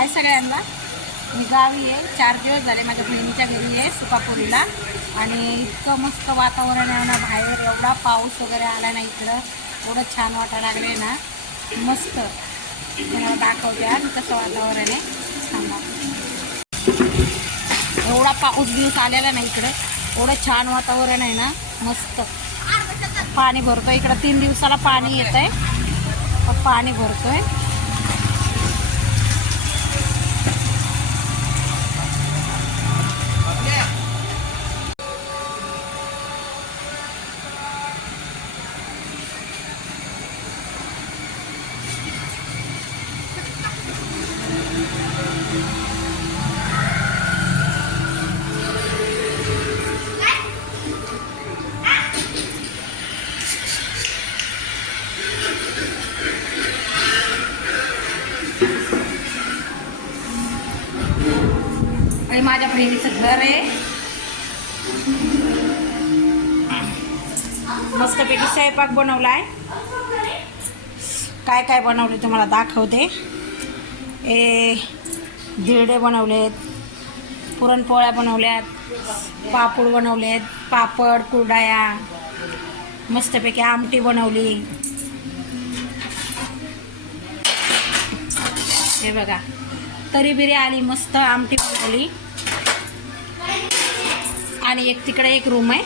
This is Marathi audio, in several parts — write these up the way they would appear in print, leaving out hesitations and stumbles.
हाय सगळ्यांना, मी गावी आहे. 4 दिवस झाले माझ्या बहिणीच्या घरी आहे सुकापुरीला. आणि इतकं मस्त वातावरण आहे ना बाहेर. एवढा पाऊस वगैरे आला ना इकडं, एवढं छान वाटायला लागले ना. मस्त तुम्हाला दाखवते आणि कसं वातावरण आहे. थांबा, एवढा पाऊस दिवस आलेला ना इकडं, एवढं छान वातावरण आहे ना. मस्त पाणी भरतोय इकडं. 3 दिवसाला पाणी येत आहे, पाणी भरतोय. आणि माझ्या बहिणीचं घर आहे. मस्तपैकी स्वयंपाक बनवला आहे. काय काय बनवले तुम्हाला दाखवते. धिरडे बनवलेत, पुरणपोळ्या बनवल्यात, पापड बनवलेत, पापड कुरडया, मस्तपैकी आमटी बनवली. हे बघा, तरी बिरी आली, मस्त आमटी बनवली. आणि एक तिकडे एक रूम आहे.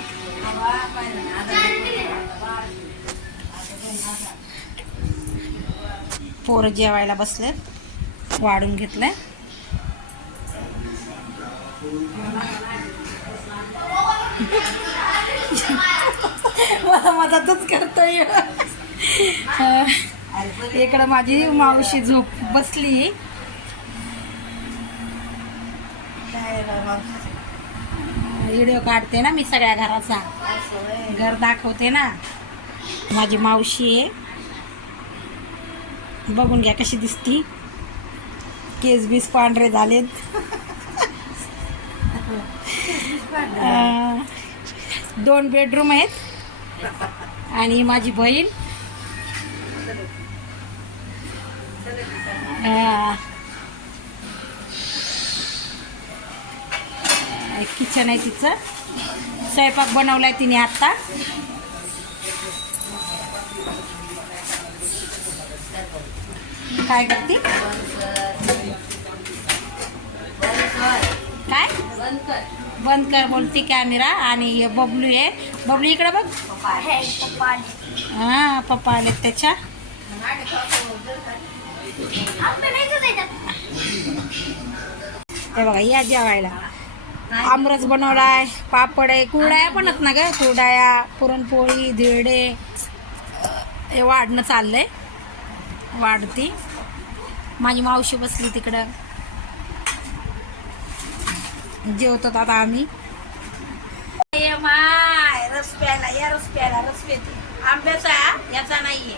पोरं जेवायला बसलेत, वाढून घेतलंय. मला मदतच करतोय. इकडं माझी मावशी झोप बसली. व्हिडिओ काढते ना मी सगळ्या घराचा, घर दाखवते ना. माझी मावशी आहे, बघून घ्या कशी दिसती. केस बीस पांढरे झालेत. 2 बेडरूम आहेत. आणि माझी बहीण किचन आहे तिचं. स्वयंपाक बनवलाय तिने आत्ता. काय करते, काय बंद कर बोलती कॅमेरा. आणि हे बबलू आहे. बबलू इकडे बघ. हां, पप्पा आलेत त्याच्या. हे बघा, या जेवायला. आमरस बनवलाय, पापड आहे, कुरड्या पण आहेत ना ग. कुरड्या, पुरणपोळी, धिरडे. हे वाढणं चाललंय, वाढती. माझी मावशी बसली तिकडं. जेवतो आता आम्ही. माय रस प्यायला, या रस प्यायला. रस पिते आंब्याचा, याचा नाहीये.